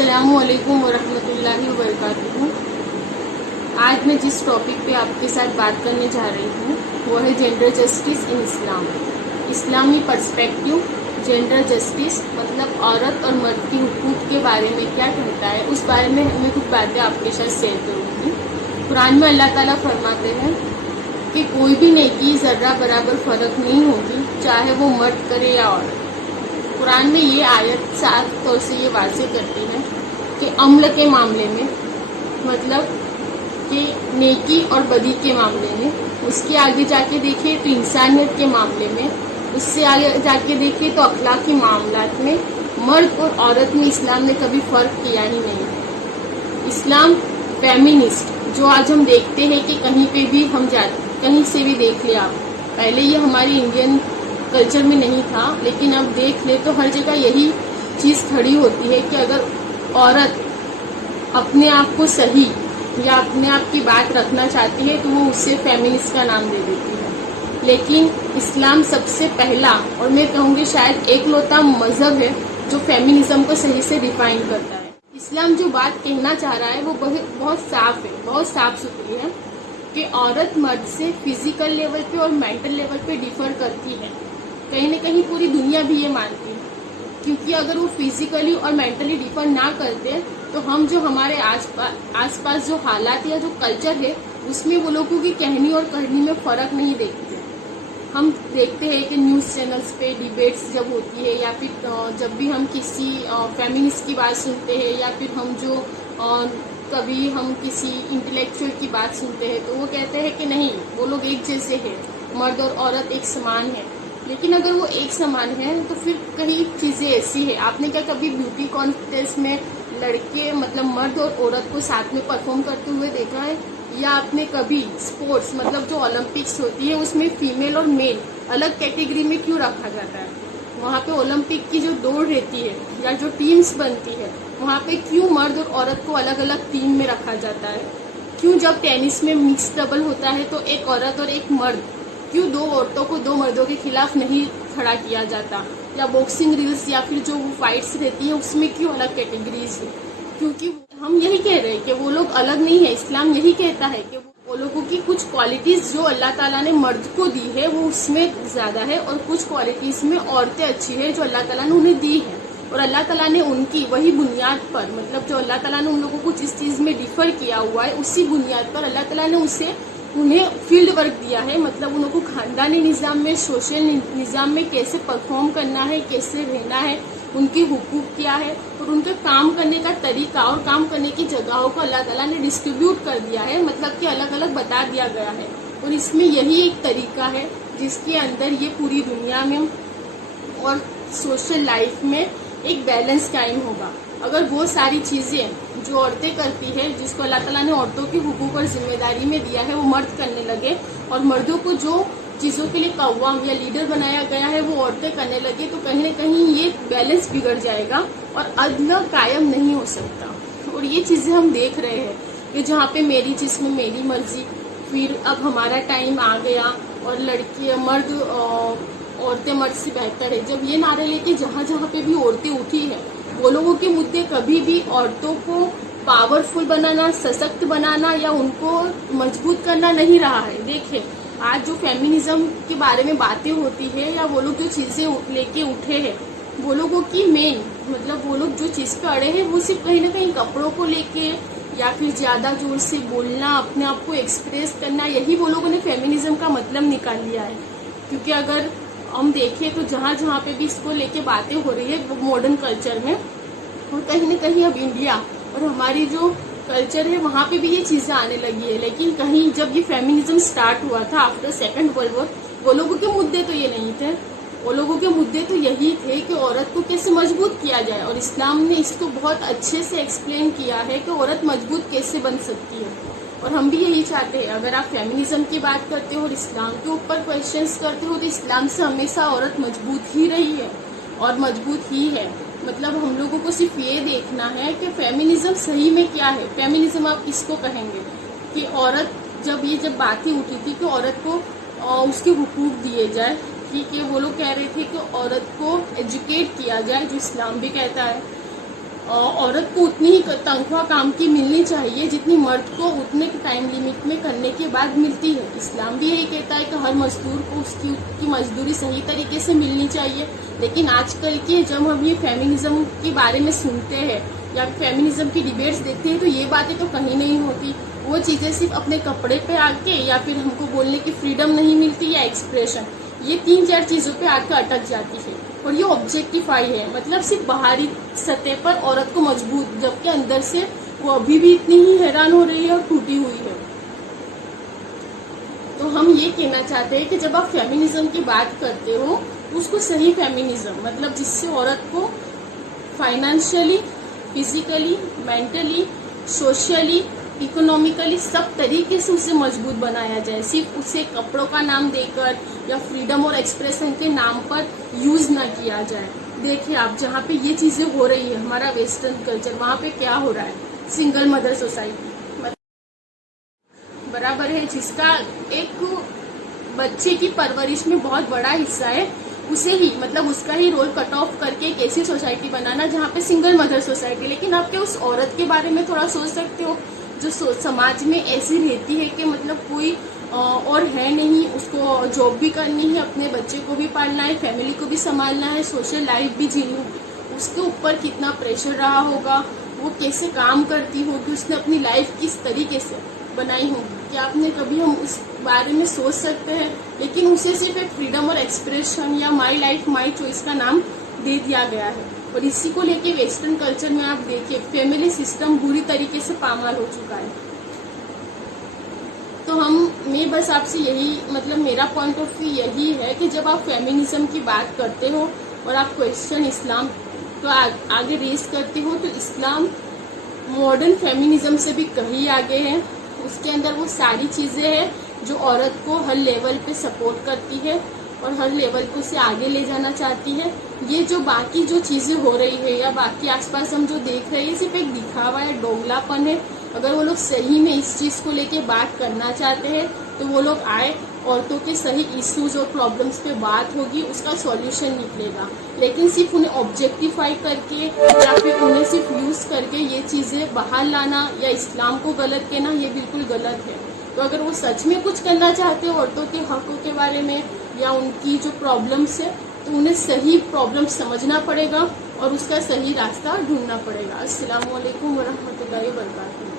अस्सलामु अलैकुम वरहमतुल्लाहि वबरकातुहू। आज मैं जिस टॉपिक पे आपके साथ बात करने जा रही हूँ वो है gender justice in Islam. Islami perspective gender justice मतलब औरत और मर्द की हुकूक के बारे में क्या कहता है, उस बारे में मैं कुछ बातें आपके साथ शेयर करूँगी। कुरान में अल्लाह ताला फरमाते हैं कि कोई भी नेकी ज़र्रा बराबर फ़र्क नहीं होगी, चाहे वो मर्द करे या औरत। कुरान में ये आयत साफ तौर से ये वाज़ेह करती है कि अम्ल के मामले में मतलब कि नेकी और बदी के मामले में, उसके आगे जाके देखें तो इंसानियत के मामले में, उससे आगे जाके देखें तो अखलाकी मामलात में मर्द और औरत में इस्लाम ने कभी फ़र्क किया ही नहीं। इस्लाम फेमिनिस्ट जो आज हम देखते हैं कि कहीं पे भी हम जाते, कहीं से भी देख ले आप, पहले ये हमारी इंडियन कल्चर में नहीं था लेकिन अब देख ले तो हर जगह यही चीज़ खड़ी होती है कि अगर औरत अपने आप को सही या अपने आप की बात रखना चाहती है तो वो उससे फेमिनिस्ट का नाम दे देती है। लेकिन इस्लाम सबसे पहला और मैं कहूँगी शायद एकलौता मज़हब है जो फेमिनिज्म को सही से डिफाइन करता है। इस्लाम जो बात कहना चाह रहा है वो बहुत साफ है, बहुत साफ सुथरी है कि औरत मर्द से फिजिकल लेवल पे और मेंटल लेवल पे डिफर करती है। कहीं न कहीं पूरी दुनिया भी ये मानती है, क्योंकि अगर वो फिजिकली और मेंटली डिफर ना करते तो हम जो हमारे आसपास जो हालात या जो कल्चर है उसमें वो लोगों की कहनी और करनी में फ़र्क नहीं देखते। हम देखते हैं कि न्यूज़ चैनल्स पे डिबेट्स जब होती है या फिर जब भी हम किसी फेमिनिस्ट की बात सुनते हैं या फिर हम जो कभी हम किसी इंटेलेक्चुअल की बात सुनते हैं तो वो कहते हैं कि नहीं, वो लोग एक जैसे हैं, मर्द और औरत एक समान है। लेकिन अगर वो एक समान है तो फिर कई चीज़ें ऐसी है। आपने क्या कभी ब्यूटी कॉन्टेस्ट में लड़के मतलब मर्द और औरत को साथ में परफॉर्म करते हुए देखा है? या आपने कभी स्पोर्ट्स मतलब जो ओलंपिक्स होती है उसमें फीमेल और मेल अलग कैटेगरी में क्यों रखा जाता है? वहाँ पे ओलंपिक की जो दौड़ रहती है या जो टीम्स बनती है वहाँ पे क्यों मर्द और औरत को अलग अलग टीम में रखा जाता है? क्यों जब टेनिस में मिक्स डबल होता है तो एक औरत और एक मर्द, क्यों दो औरतों को दो मर्दों के खिलाफ नहीं खड़ा किया जाता? या बॉक्सिंग रील्स या फिर जो फाइट्स रहती है उसमें क्यों अलग कैटेगरीज है? क्योंकि हम यही कह रहे हैं कि वो लोग अलग नहीं है। इस्लाम यही कहता है कि वो लोगों की कुछ क्वालिटीज़ जो अल्लाह ताला ने मर्द को दी है वो उसमें ज़्यादा है और कुछ क्वालिटीज़ में औरतें अच्छी है जो अल्लाह ताला ने उन्हें दी है। और अल्लाह ताला ने उनकी वही बुनियाद पर मतलब जो अल्लाह ताला ने उन लोगों को जिस चीज़ में डिफ़र किया हुआ है उसी बुनियाद पर अल्लाह ताला ने उन्हें फील्ड वर्क दिया है। मतलब उन लोगों को ख़ानदानी निज़ाम में, सोशल निज़ाम में कैसे परफॉर्म करना है, कैसे रहना है, उनके हुकूक क्या है और उनके काम करने का तरीका और काम करने की जगहों को अल्लाह ताला ने डिस्ट्रीब्यूट कर दिया है, मतलब कि अलग अलग बता दिया गया है। और इसमें यही एक तरीका है जिसके अंदर ये पूरी दुनिया में और सोशल लाइफ में एक बैलेंस कायम होगा। अगर वो सारी चीज़ें जो औरतें करती है, जिसको अल्लाह ताला ने औरतों के हुकूक और जिम्मेदारी में दिया है, वो मर्द करने लगे और मर्दों को जो चीज़ों के लिए कव्वाम या लीडर बनाया गया है वो औरतें करने लगे तो कहीं ना कहीं ये बैलेंस बिगड़ जाएगा और अदल कायम नहीं हो सकता। और ये चीज़ें हम देख रहे हैं कि जहाँ पे मेरी जिस्म मेरी मर्जी, फिर अब हमारा टाइम आ गया और लड़की मर्द औरतें मर्द से बेहतर है। जब ये नारे लेके जहाँ जहाँ पे भी औरतें उठी है वो लोगों के मुद्दे कभी भी औरतों को पावरफुल बनाना, सशक्त बनाना या उनको मजबूत करना नहीं रहा है। देखिए आज जो फेमिनिज्म के बारे में बातें होती है या वो लोग जो चीज़ें लेके उठे हैं वो लोगों की मेन मतलब वो लोग जो चीज़ पे अड़े हैं वो सिर्फ कहीं ना कहीं कपड़ों को लेके या फिर ज़्यादा जोर से बोलना, अपने आप को एक्सप्रेस करना, यही वो लोगों ने फेमिनिज्म का मतलब निकाल लिया है। क्योंकि अगर हम देखें तो जहाँ जहाँ पे भी इसको लेके बातें हो रही है मॉडर्न कल्चर में और कहीं ना कहीं अब इंडिया और हमारी जो कल्चर है वहाँ पे भी ये चीज़ें आने लगी है। लेकिन कहीं जब ये फेमिनिज्म स्टार्ट हुआ था आफ्टर सेकेंड वर्ल्ड वॉर, वो लोगों के मुद्दे तो ये नहीं थे। वो लोगों के मुद्दे तो यही थे कि औरत को कैसे मजबूत किया जाए और इस्लाम ने इसको बहुत अच्छे से एक्सप्लेन किया है कि औरत मजबूत कैसे बन सकती है। और हम भी यही चाहते हैं, अगर आप फेमिनिज्म की बात करते हो और इस्लाम के ऊपर क्वेश्चंस करते हो तो इस्लाम से हमेशा औरत मजबूत ही रही है और मजबूत ही है। मतलब हम लोगों को सिर्फ ये देखना है कि फेमिनिज्म सही में क्या है। फेमिनिज्म आप किसको कहेंगे कि औरत जब बातें उठी थी कि औरत को उसके हुकूक दिए जाए, ठीक है, वो लोग कह रहे थे कि औरत को एजुकेट किया जाए जो इस्लाम भी कहता है, औरत को उतनी ही तनख्वाह काम की मिलनी चाहिए जितनी मर्द को उतने टाइम लिमिट में करने के बाद मिलती है। इस्लाम भी यही कहता है कि हर मजदूर को उसकी मजदूरी सही तरीके से मिलनी चाहिए। लेकिन आजकल की जब हम ये फेमिनिज्म के बारे में सुनते हैं या फेमिनिज्म की डिबेट्स देखते हैं तो ये बातें तो कहीं नहीं होती। वो चीज़ें सिर्फ अपने कपड़े पे आके या फिर हमको बोलने की फ्रीडम नहीं मिलती या एक्सप्रेशन, ये 3-4 चीज़ों पे आके अटक जाती है और ये ऑब्जेक्टिफाई है। मतलब सिर्फ बाहरी सतह पर औरत को मजबूत, जबकि अंदर से वो अभी भी इतनी ही हैरान हो रही है और टूटी हुई है। तो हम ये कहना चाहते हैं कि जब आप फेमिनिज्म की बात करते हो उसको सही फेमिनिज्म, मतलब जिससे औरत को financially, physically, mentally, socially, economically सब तरीके से उसे मजबूत बनाया जाए। सिर्फ उसे कपड़ों का नाम देकर या फ्रीडम और एक्सप्रेशन के नाम पर यूज ना किया जाए। देखिए आप, जहाँ पे ये चीजें हो रही है हमारा वेस्टर्न कल्चर, वहाँ पे क्या हो रहा है, सिंगल मदर सोसाइटी बराबर है, जिसका एक बच्चे की परवरिश में बहुत बड़ा हिस्सा है, उसे ही मतलब उसका ही रोल कट ऑफ करके एक ऐसी सोसाइटी बनाना जहाँ पे सिंगल मदर सोसाइटी। लेकिन आप क्या उस औरत के बारे में थोड़ा सोच सकते हो जो समाज में ऐसी रहती है कि मतलब कोई और है नहीं, उसको जॉब भी करनी है, अपने बच्चे को भी पालना है, फैमिली को भी संभालना है, सोशल लाइफ भी जीनी, उसके ऊपर कितना प्रेशर रहा होगा, वो कैसे काम करती होगी, उसने अपनी लाइफ किस तरीके से बनाई होगी, क्या आपने कभी हम उस बारे में सोच सकते हैं? लेकिन उसे सिर्फ एक फ्रीडम और एक्सप्रेशन या माई लाइफ माई चॉइस का नाम दे दिया गया है। और इसी को लेके वेस्टर्न कल्चर में आप देखिए फैमिली सिस्टम बुरी तरीके से पामाल हो चुका है। तो मैं बस आपसे यही, मतलब मेरा पॉइंट ऑफ व्यू यही है कि जब आप फेमिनिज्म की बात करते हो और आप क्वेश्चन इस्लाम तो आगे रेस करते हो, तो इस्लाम मॉडर्न फेमिनिज्म से भी कहीं आगे है। उसके अंदर वो सारी चीज़ें हैं जो औरत को हर लेवल पे सपोर्ट करती है और हर लेवल को उसे आगे ले जाना चाहती है। ये जो बाकी जो चीज़ें हो रही है या बाकी आसपास हम जो देख रहे हैं, सिर्फ एक दिखावा है, डोगलापन है। अगर वो लोग सही में इस चीज़ को लेके बात करना चाहते हैं तो वो लोग आए, औरतों के सही इश्यूज और प्रॉब्लम्स पे बात होगी, उसका सॉल्यूशन निकलेगा। लेकिन सिर्फ उन्हें ऑब्जेक्टिफाई करके या फिर उन्हें सिर्फ यूज़ करके ये चीज़ें बाहर लाना या इस्लाम को गलत कहना, ये बिल्कुल गलत है। तो अगर वो सच में कुछ करना चाहते हो औरतों के हकों के बारे में या उनकी जो प्रॉब्लम्स है, तो उन्हें सही प्रॉब्लम समझना पड़ेगा और उसका सही रास्ता ढूंढना पड़ेगा। अस्सलामु अलैकुम वरहमतुल्लाहि वबरकातुहू।